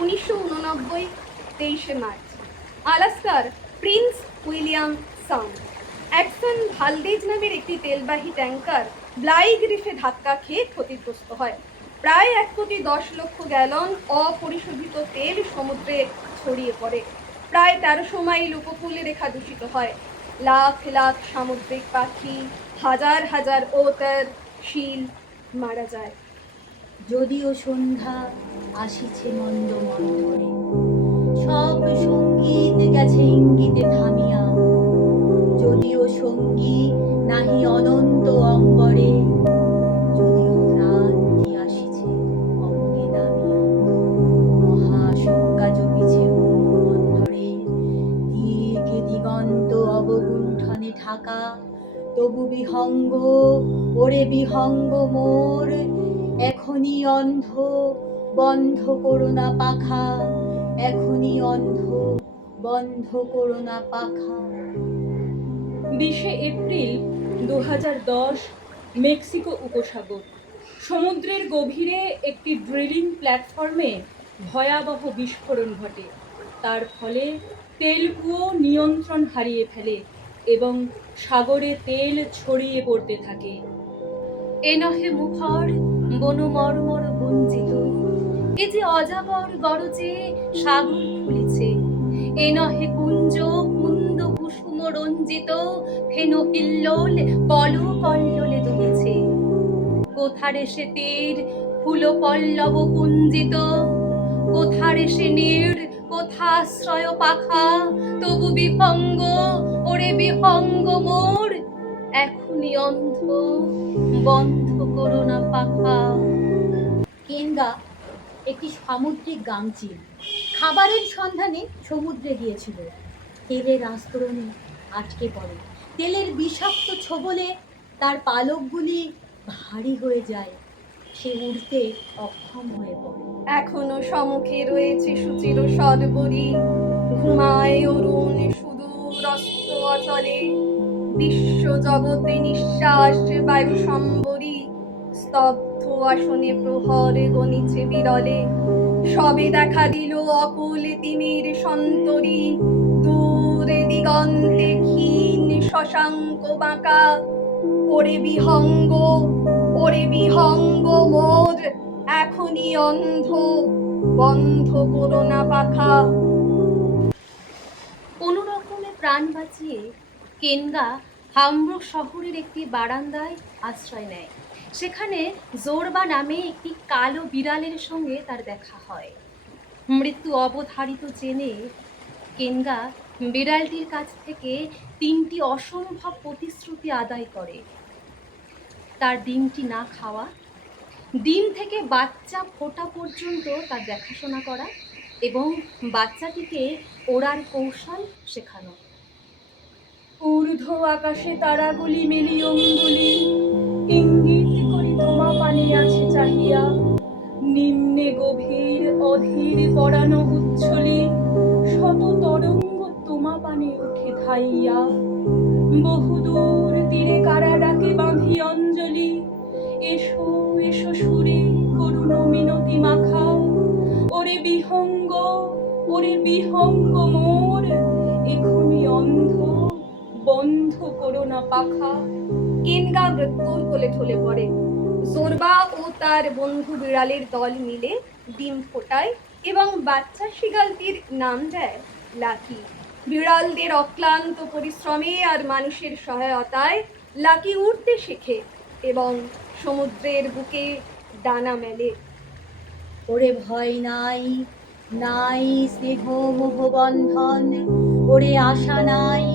1989 23শে মার্চ। আলাস্কার Prince William Sound. অ্যাডসন ভালদেজ নামের একটি তেলবাহী ট্যাঙ্কার ব্লাইগ রিফে ধাক্কা খেয়ে ক্ষতিগ্রস্ত হয়। প্রায় 1,10,00,000 গ্যালন অপরিশোধিত তেল সমুদ্রে ছড়িয়ে পড়ে। প্রায় 1300 মাইল উপকূল রেখা দূষিত হয়। লাখ লাখ সামুদ্রিক পাখি, হাজার হাজার ওটার, শিল মারা যায়। যদিও সন্ধ্যা আসিছে মন্দ মন্থরে, সব সঙ্গীত গেছে ইঙ্গিতে থামিয়া। যদিও সঙ্গী নাহি অনন্ত অম্বরে, যদিও ক্রান্তি আসিছে অঙ্গে নামিয়া। মহাশঙ্কা জপিছে মুখমন্ধরে, দিকে দিগন্ত অবগুণ্ঠনে ঢাকা। তবু বিহঙ্গ, ওরে বিহঙ্গ মোর, এখনই অন্ধ, বন্ধ করো না পাখা। এখনই অন্ধ, বন্ধ করো না পাখা। 20শে এপ্রিল 2010, মেক্সিকো উপসাগর। সমুদ্রের গভীরে একটি ড্রিলিং প্ল্যাটফর্মে ভয়াবহ বিস্ফোরণ ঘটে। তার ফলে তেলকুয়ো নিয়ন্ত্রণ হারিয়ে ফেলে এবং সাগরে তেল ছড়িয়ে পড়তে থাকে। এ নহে মুখর বন মর্মর গুঞ্জিত, এ যে অজাগর গরজে সাগর খুলিছে। এ নহে কুঞ্জ কুন্দ কুসুম রঞ্জিত, ফেন হিল্লোল পল কল্লোলে দুলিছে। কোথারে সে তীর ফুল পল্লব কুঞ্জিত, কোথারে সে নীড়, কোথাশ্রয় পাখা। তবু বিহঙ্গ, ওরে বিহঙ্গ মোর, এখনই অন্ধ, বন্ধ করো না পাখা। কেনগা একটি সামুদ্রিক গাংচিল খাবারের সন্ধানে সমুদ্রে গিয়েছিল। তেলের আস্তরণে আটকে পড়ে। তেলের বিষাক্ত ছোবলে তার পালকগুলি ভারী হয়ে যায়। সে উড়তে অক্ষম হয়ে পড়ে। এখনো সম্মুখে রয়েছে সুচির সর্বরী, ঘুমায় অরুণ সুদূর অস্ত অচলে। বিশ্ব জগতে নিঃশ্বাস বায়ু সম্বরী, স্তব্ধ আসনে প্রহর গণিছে বিরলে। সবে দেখা দিল অকুল তিমির সন্তরী, দূরে দিগন্তে ক্ষীণ শশাঙ্ক বাঁকা। ওরে বিহঙ্গ, ওরে বিহঙ্গ মোর, এখনই অন্ধ, বন্ধ করো না পাখা। কোনো রকমে প্রাণ বাঁচিয়ে কেনগা হামবুর্গ শহরের একটি বারান্দায় আশ্রয় নেয়। সেখানে জোরবা নামে একটি কালো বিড়ালের সঙ্গে তার দেখা হয়। মৃত্যু অবধারিত জেনে কেনগা বিড়ালটির কাছ থেকে 3টি অসম্ভব প্রতিশ্রুতি আদায় করে। তার ডিমটি না খাওয়া, ডিম থেকে বাচ্চা ফোটা পর্যন্ত তার দেখাশোনা করা এবং বাচ্চাটিকে ওড়ার কৌশল শেখানো। ঊর্ধ্ব আকাশে তারাগুলি মেলি অঙ্গুলি, ইঙ্গিত করি তোমা পানে আছে চাহিয়া। নিম্নে গভীর অধীর পরানো উচ্ছলি, শত তরঙ্গ তোমা পানে উঠে ধাইয়া। বহুদূর তীরে কারা ডাকে বাঁধি অঞ্জলি, এসো এসো সুরে করুণ মিনতি মাখা। ওরে বিহঙ্গ, ওরে বিহঙ্গ মোর, এখনই অন্ধ, বন্ধ করো না পাখা। কেনগা মৃত্যুর কোলে ঢলে পড়ে। জোরবা ও তার বন্ধু বিড়ালের দল মিলে ডিম ফোটায় এবং বাচ্চা শিগালটির নাম দেয় লাকি। বিড়ালদের অক্লান্ত পরিশ্রমে আর মানুষের সহায়তায় লাকি উড়তে শেখে এবং সমুদ্রের বুকে ডানা মেলে। ওরে ভয় নাই, নাই স্নেহ মোহ বন্ধন। ওরে আশা নাই,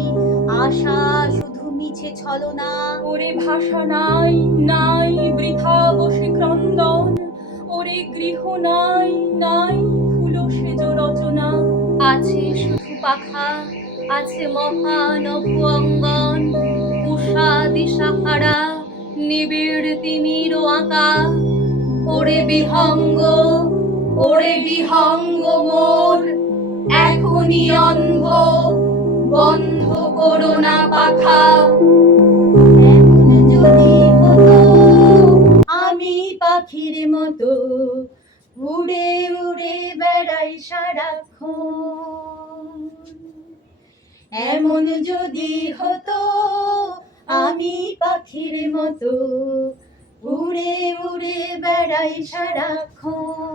আশা শুধু মিছে ছলনা। ওরে ভাষা নাই, নাই বৃথা বসে ক্রন্দন। ওরে গৃহ নাই, নাই ফুল সেজ রচনা। আছে শুধু পাখা, আছে মহানভ অঙ্গন। উষা দিশাহারা, নিবিড় তিমির আঁকা। ওরে বিহঙ্গ, ওরে বিহঙ্গ মোর, এখনই অন্ধ, বন্ধ করো না পাখা। এমন যদি হতো আমি পাখির মতো উড়ে উড়ে বেড়াতাম। বেড়াই সারাক্ষণ। এমন যদি হতো আমি পাখির মতো উড়ে উড়ে বেড়াই সারাক্ষণ।